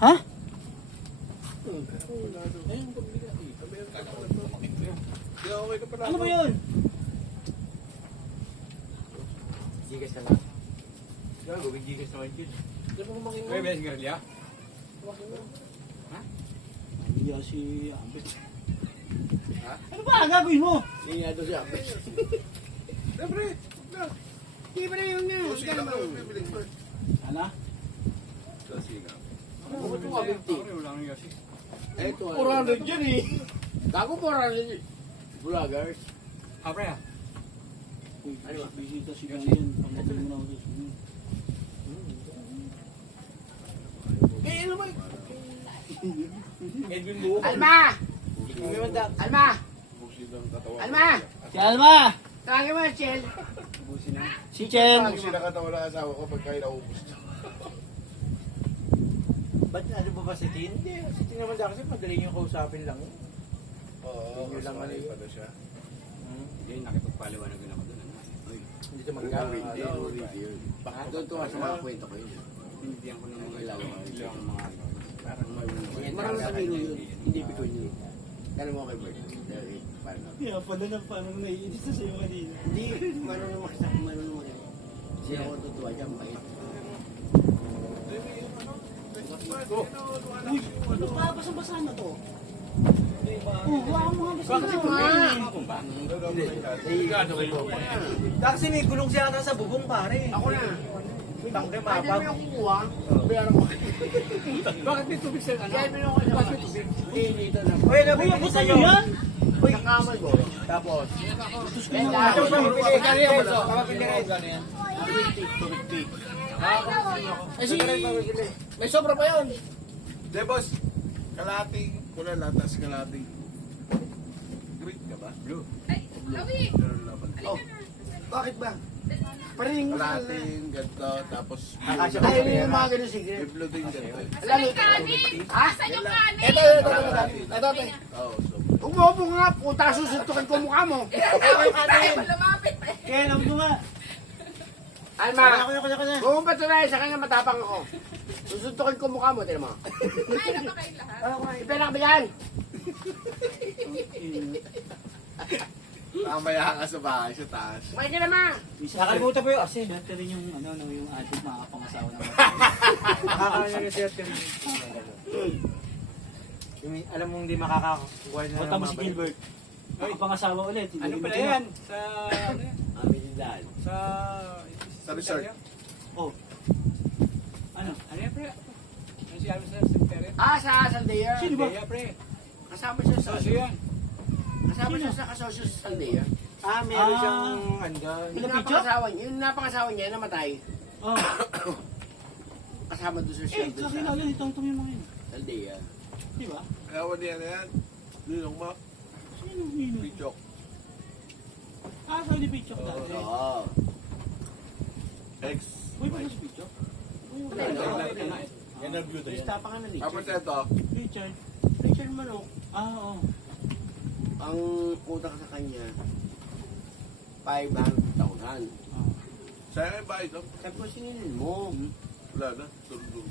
Ha? Ano ba yun? Gigas ka lang. Gago, may gigas naman yun. May best girl, ya? Hindi si Ambit. Ano ba ang gagawin mo? Hindi nga doon siya. Siyempre, Hindi pa na yung nga. Ano? Bakit mo ka 50? wala nang yasi. Eto. 400 yan eh. Gago 400 yun. Vloggers. Apre ah. Uy, bisita si Ganyan. Pagkatay mo na ako sa sunod. Eh, ano ba? Edwin Buo. Alma! Alma! Alma! Si Alma! Tawagin mo, Chel. Si Chen! Kung sinakatawa ng asawa ko pagka inaubos niya. Ba't ano ba si Tin? Hindi, si Tin naman kasi madali yung kausapin lang. Oo, Yun lang kasama ano pa na siya. Hindi, nakipagpaliwanagan ako doon. Uy, hindi siya Hindi magkakaano. Baka doon tuwa sa mga kwento ko yun. Binibigyan ko ng mga Ilaw. ilaw ng mga ano. Parang Marami sa milo yun. Hindi bituin yun. Kala mo kay Bert. Paano? Yeah, pala na parang naiinis na sa'yo kanina. Hindi, marunong makisama, marunong makisama. Hindi ako tutuwa dyan, mait. Uy, ano ba? Basa-basa na to. Oh, wala mo nga basa Bakit ito na. Kasi may gulong siya ata sa bubong pare. Ako na. Tangke Kaya mapag. mo yung kukuha, bayaran mo. Bakit may tubig sa ano? Kaya mo yung kukuha. Hindi, dito na. Uy, Uy, nabigyan abutan nyo yan? Uy, kakamay mo. Tapos. Ito Ito mo. pili ka rin. Kapapili rin. May sobra pa yun. De, boss. Kalating pula latas, kalating. Green ka ba? Blue. Ay, Lawi! Meron naman. Oh, bakit ba? Paring mo sa Kalating, ganito, tapos Akasya Ayaw mo yung mga ganun sige. may blue din ganito. Alam mo, Kanin! ha? Saan yung kanin? Ito. Oo, so. Umuopo nga, puta, susuntukin ko mukha mo. Ay, lumapit! Kaya alam ko nga. Alma, Kaya. kung patunayan sa kanya matapang ako. Susuntukin ko mukha mo, tinan mo. Ay, na ba kayong lahat? Ipera ka ba yan? Mamaya ka sa bahay, sa taas. Kumain ka naman. Nakalimutan po yung asin. Dati rin yung ano, yung ating makapangasawa naman. Nakakanya rin siya. Alam mong hindi makakakuha na Punta mo si Gilbert. Makapangasawa ulit. Ano pala yan? Sa... Abilidad. Sa... Sa resort. Oh. Ano? Ano yan, pre? Ano si Alvin sa cemetery? Sa Sandeya. Sino ba? Kaya, pre. Kasama siya sa... Sosyo yan. Kasama siya sa kasosyo sa Sandeya. Meron Ah. siyang andon. Yung napangasawa niya, namatay. Oh. Kasama doon sa Eh, shelter sa kakilala ni Tong Tong yung mga yun. Sandeya. Di ba? Ewan niya na yan. Ninong mo, Sino yung pichok. sa ni Pichok dati. Oo. Ex. Uy, pa si Pichok? Yan ang view na yan. Basta pa nga na Tapos Richard. ito, Richard. Richard Manok. Oo. Ang utang sa kanya, 500,000. sa'yo yung bahay doon. Sabi ko, singilin mo. Wala na, durog-durog.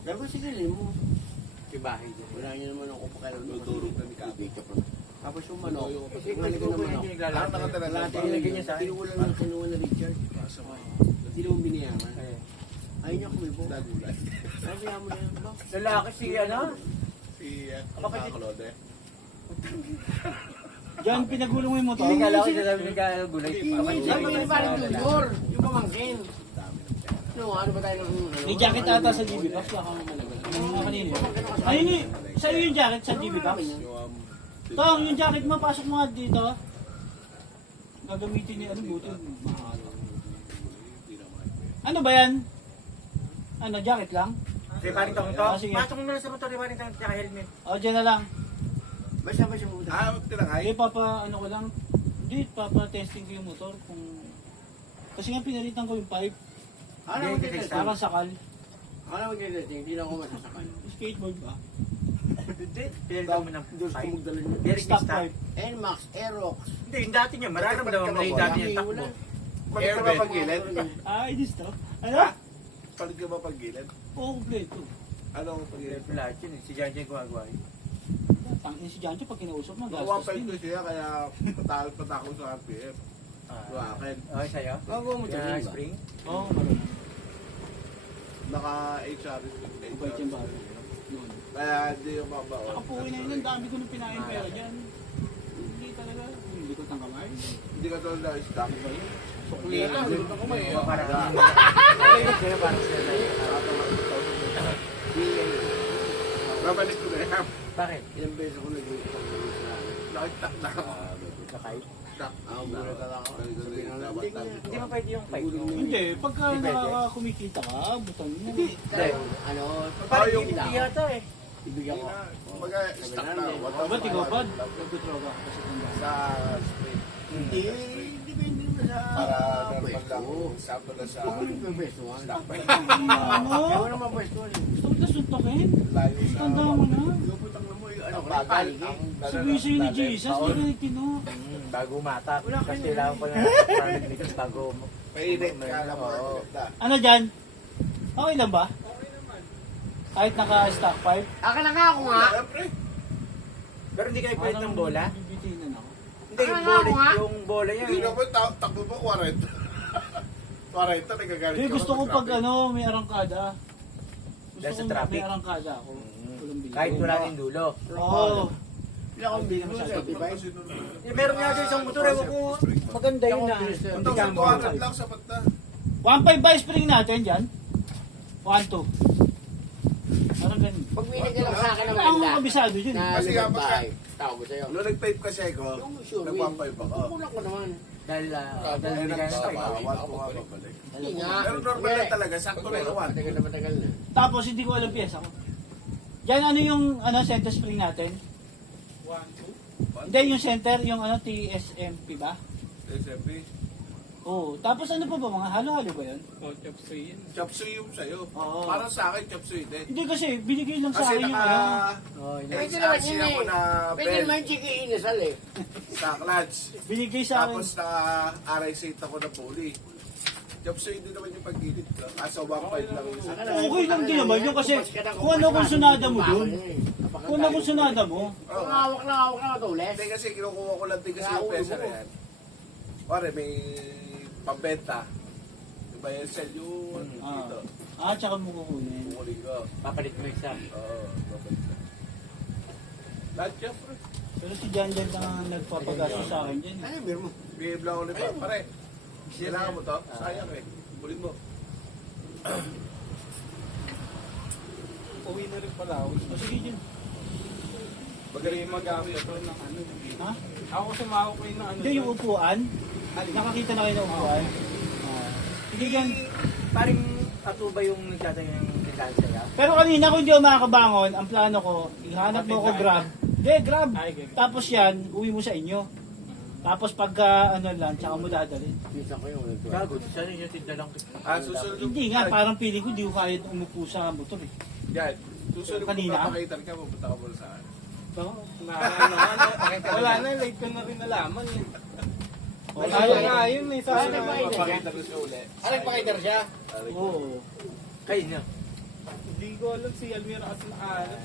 Sabi ko, singilin mo. Ibahay din. Wala niyo naman ako pakialam. Dudurog na ni Kapo. Bibigyan ko na. Tapos yung manok, Kasi nilagyan ng manok. Ah, nakatala na. Nilagyan niya sa akin. Tinuulan ng kinuha na Richard. Nasa mga Hindi naman binayaran. Ayaw niya kumibo. nagulay. Sabi niya mo na yan ba? Lalaki si ano? Si Claude. Diyan, pinagulong mo yung motor. Hindi kala ko siya sabi ni Kaya Gulay. Sabi niya ni Parang Junior, yung pamangkin. No, ano ba tayo ng... May jacket ata sa GB Box. Baka mo malagal. Ano nga kanina? Ayun eh. Sa'yo yung jacket sa GB Box. Yung Tong, yung jacket mo, pasok mo nga dito. Gagamitin ni ano, buti. Mahal. Ano ba yan? Ano, jacket lang? Si Paring Tong to. Ah, sige. Pasok mo na sa motor ni Paring Tong tsaka helmet. O, dyan na lang. Basta ba siya pumunta? tinangay. Hindi, ano ko lang. Hindi, papa-testing ko yung motor kung... Kasi nga pinalitan ko yung pipe. Ano mo dito? Para sakal. Ano mo dito? Hindi na ako masasakal. Skateboard ba? Hindi. Pinalitan mo ng Doon ko pipe. magdala niya. Derek Stop Stop. pipe. NMAX, Aerox. Hindi, yung dati niya. Marami naman naman yung dati niya takbo. Palit ka ba pag gilid? Ah, inis to. Ano? Palit ka ba pag gilid? Oo, kompleto. Anong Hindi pag-iip? lahat yun eh. Si Janjan gumagawa yun. Tangin si Janjo pag kinausap mo, Mga gastos 1.5 din. ko siya, kaya patakot sa RPM. Sa akin. Okay sa'yo? Gagawa mo Kaya tuloy ba? spring? Oo, marunong. Naka-HR. Kubait yung bago. Noon. Kaya hindi yung mabaon. Nakapuwi na yun, ang dami ko nung pinain pera dyan. Hindi talaga, hindi ko tangkamay. Hindi ka doon na-stack. Kuya lang, hindi ko kumain. Oo, parang sa'yo parang sa'yo. Babalik ko na yan. Bakit? Ilang beses ako nag-iipag sa Nakita na ako. Sakay? ako muna talaga ako. Sabihin na lang, Hindi ba pwede yung 5 no? Hindi, pagka Hindi pwede. nakakakumikita ka, butan mo. Hindi. Ano, Parang yung- hindi yata eh. ibigyan ko. Kumbaga, stack na. Ba't ikaw pa? Nagtutroga kasi tanda. Sa spring. Hindi, depende naman sa Para normal pwesto. lang. Sakto na sa Huwag mo yung pwestuhan. stack pa yun. Ano? Ewan naman pwestuhan eh. Gusto mo na suntokin? Layo sa... Tanda mo na. Luputang na mo yung ano, Ang bagal. Sabihin sa'yo ni Jesus, hindi na nagtino. Bago matak. Wala ka Kasi na. kailangan pa na dito bago Mainit. Kala mo. Oo. Ano dyan? Okay lang ba? Kahit naka-stockpile? Aka na nga ako nga. Siyempre. Pero hindi kayo pwede ng bola? Bibitinan ako. Hindi, yung bola yan. Hindi naman takbo mo 40. 40 nagagalit Hindi, ka gusto ko sa pag traffic. ano, may arangkada. Gusto Dahil sa ko traffic? may arangkada ako. Walang bili. Kahit wala yung dulo. Oo. Hindi ako bigyan mo sa Kasi Spotify. nung- Meron nga dyan isang motor, ewan ko, maganda yun na. Hindi ka 1,200 lang sapat na. 1.5 ba spring natin dyan? 1.2. Parang ganun. Pag may nagkalang sa akin ng Ako maganda, ang kabisado dyan. na Kasi nga, lumabay, tawag ko sa'yo. Nung nag-type kasi ako, Yung sure win. nag-1.5 ako. Kukulang ko naman. Dahil Dahil hindi ka nag-stop na ako, 1.2 ako babalik. Hindi nga. Pero normal na talaga, sakto na yung 1. Matagal na matagal na. Tapos hindi ko alam piyesa ko. Diyan ano yung ano center spring natin? 1.2? Hindi yung center, yung ano TSMP ba? SMP. Oo. Tapos ano pa ba mga halo-halo ba yun? Chop suey yung sa'yo. Oo. Parang sa akin, chop suey din. Hindi kasi binigay lang sa Kasi akin yung naka... ano. Oh, yun. Pwede naman HRC yun ako eh. na Pwede belt naman yung chiki inasal eh. sa clutch. Binigay sa akin. Tapos na RI set ako na pulley. Chop suey din naman yung pag-gilid ko. Kaso 1.5 lang yung isa. Okay lang din naman yun kasi kung ano kung sunada mo dun. Kung ano kung sunada mo. Kung hawak na matulis. Hindi kasi kinukuha ko lang din kasi yung pesa na yan. Pare, may pambenta. Diba yung sell yung Ah. dito. Tsaka mo kukunin. Kukunin ko. Papalit mo isa. Oo, pambenta. Lahat yan, pre. Pero si Jan Jan ang nagpapagasto sa akin dyan. Ano yung beer mo? Behave lang ulit pa. Pare, kailangan mo to? Sayang eh. Kunin mo. Uwi na rin pala ako. O sige dyan. Magaling Magamit ako ng ano. Ha? Ako sumako ko yun ng ano. Hindi yung upuan. Nakakita na kayo ng upuan. Hindi yan. Paring ato ba yung nagtatayo ng distansya ya? Pero kanina kung hindi ako makakabangon, ang plano ko, ihanap mo ko grab. Hindi, grab. Tapos yan, uwi mo sa inyo. Tapos pagka ano lang, tsaka mo dadalhin. Minsan ko yung nagtuwa. Gago, sana yung tinda lang. Susunod yung... Hindi nga, parang feeling ko di ko kaya umupo sa motor eh. Yan. Susunod Kanina? kung papakita ka, pupunta ka muna sa akin. Wala na, late ko na rin nalaman eh. Okay. Kaya nga yun eh. Sabi Ano ba na, yun? Papakita ko siya ulit. Nagpakita siya? Oo. Kayo niya. hindi ko alam si Almira kasi nakaalam.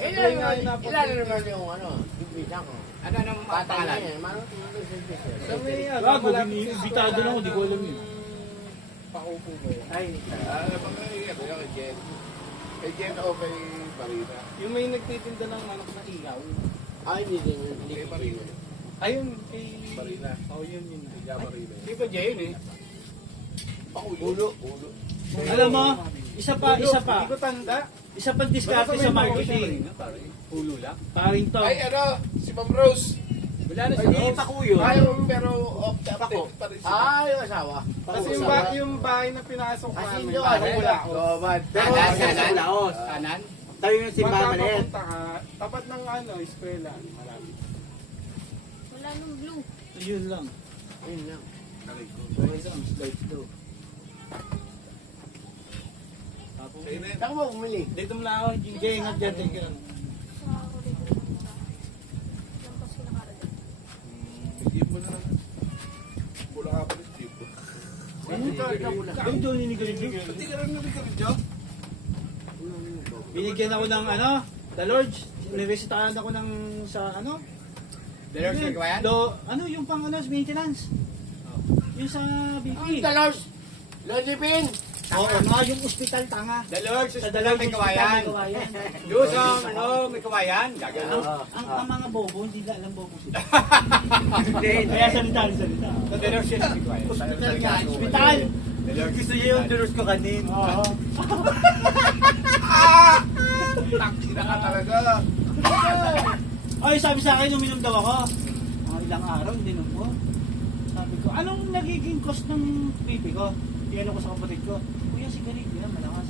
Ilan naman yung ano, yung bisa ko. Ano nang Bata na pangalan? yan. Mano, Sa may ano, Gago, malapit sa ibitado lang ako, di ko alam yun. Paupo ba yun? Ay, Ano ba nga yun? Ano kay Jen? Kay Jen o kay Marina? Yung may nagtitinda ng manok na ilaw. Ay, hindi din. Hindi Kay ko Marina. Ayun, kay... Marina. Oh, yun yun. Kay Marina. Di ba Jay yun eh? Ulo. Ulo. Alam mo, isa pa. Hindi ko tanda. Isa pang diskarte sa marketing. Ulo lang. Paring to. Ay, ano? Si Ma'am Rose. wala na siya. Pakuyo. Ay, pero off the update pa rin siya. Ah, yung asawa. Kasi yung bahay na pinasok Kasi namin, yung parang ano, wala ako. Pero sa Laos. Kanan? Tayo yung simbahan na yan. Papunta ka, tapat ng ano, eskwela. Malapit. Wala nung blue. Yun lang. Ayun lang. Okay lang, slide daw. Tapos, Sige na yun. Saan mo bumili? dito mo na ako, hindi ingat dyan, take care. Sa Rodrigo pumunta. Lampas ko nakaragay. Jeep mo na lang. Pula ka pa rin jeep mo. Ano ito? Ay, doon ninigalig yun. Hindi ka rin nabigyan rin, Joe? Binigyan ako ng ano, the Lord, niresitahan ako ng sa ano? Dalawang sa kawayan? Ano yung pang ano, maintenance? Yung sa BP. Talos! Lodipin! Oo, nga yung ospital tanga. Dalawang Sa sa dalawang may ospital kawayan. may kawayan. Doon sa ano, may kawayan. Gagano. Ang mga bobo, hindi na alam bobo sila. Hindi. Kaya salita. Sa dalawang siya sa kawayan. Hospital ka. Ospital! Dalawang gusto niya yung dalawang ko kanin. Oo. Taksina ka talaga. Ay, sabi sa akin, uminom daw ako. Mga ilang araw, hindi ko. Sabi ko, anong nagiging cost ng BP ko? Iyan ko sa kapatid ko. Kuya, sigarilyo yan, malakas.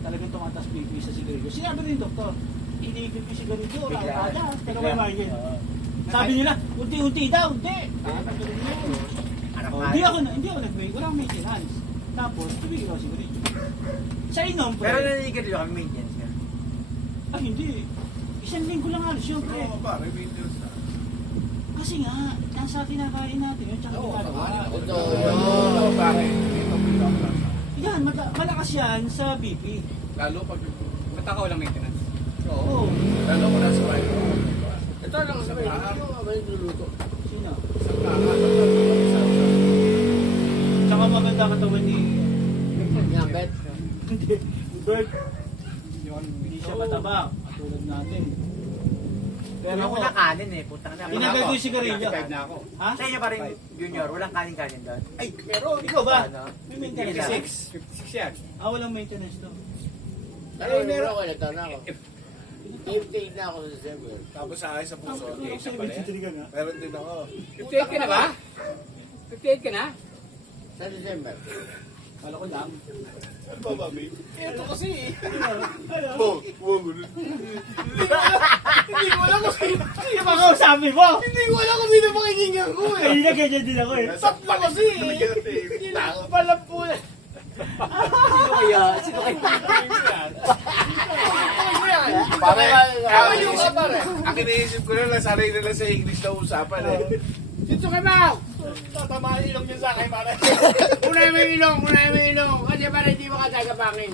Talagang tumataas BP sa sigarilyo. Sinabi rin yung doktor, iniigil ko sigarilyo, rakada, taga may margin. Sabi nila, unti-unti daw, hindi. Hindi ako nag-make, walang maintenance. Tapos, tubigil ako sigarilyo. Sa inom, pre. Pero naninigan nyo kami maintenance ka. Ay, hindi. Isang linggo lang halos yun, pre. Oo, pare, maintenance na. Kasi nga, nasa kinakain natin yun, tsaka ginagawa. Oo, pare. Dito, lang. Yan, malakas yan sa BP. Lalo pag... Ba't ako walang maintenance? Oo. Lalo ko nasa bahay ko. Ito lang sa may hindi ko abay luluto. Sino? Sa kahan. Tsaka maganda katawan ni... Yan, bet. Hindi. Ni Bert. Hindi siya mataba. Katulad natin. Pero Pero ako, wala kanin eh. Putang na. Inagay ko yung sigarilyo. 55 na ako. Ha? Sa inyo pa rin, Junior, walang kanin-kanin doon. Ay, pero Ikaw ba? Ano? May maintenance. 56 yan. Walang maintenance to. Ano yung meron ko, ito na ako. 58 na ako sa December. Tapos sa akin sa puso. ka nga. Meron din ako. 58 ka na ba? 58 ka na? Sa December. Kala ko lang. Ano ba, babe? Ito kasi eh. Ano? Hindi ko alam kung sino. Yung mga usabi mo! Hindi ko alam kung sino pakikinggan ko eh. Kanina ganyan din ako eh. Tatlo kasi eh. Hindi na ako pala po eh. Sino kaya? Sino kaya? Pare, ayaw ka pare. Ang iniisip ko na lang, sanay na lang sa English na usapan eh. Dito kay Mau! Tatamaan ilong niya sa akin pare. Unay mo yung ilong! Kasi para hindi mo katagapangin.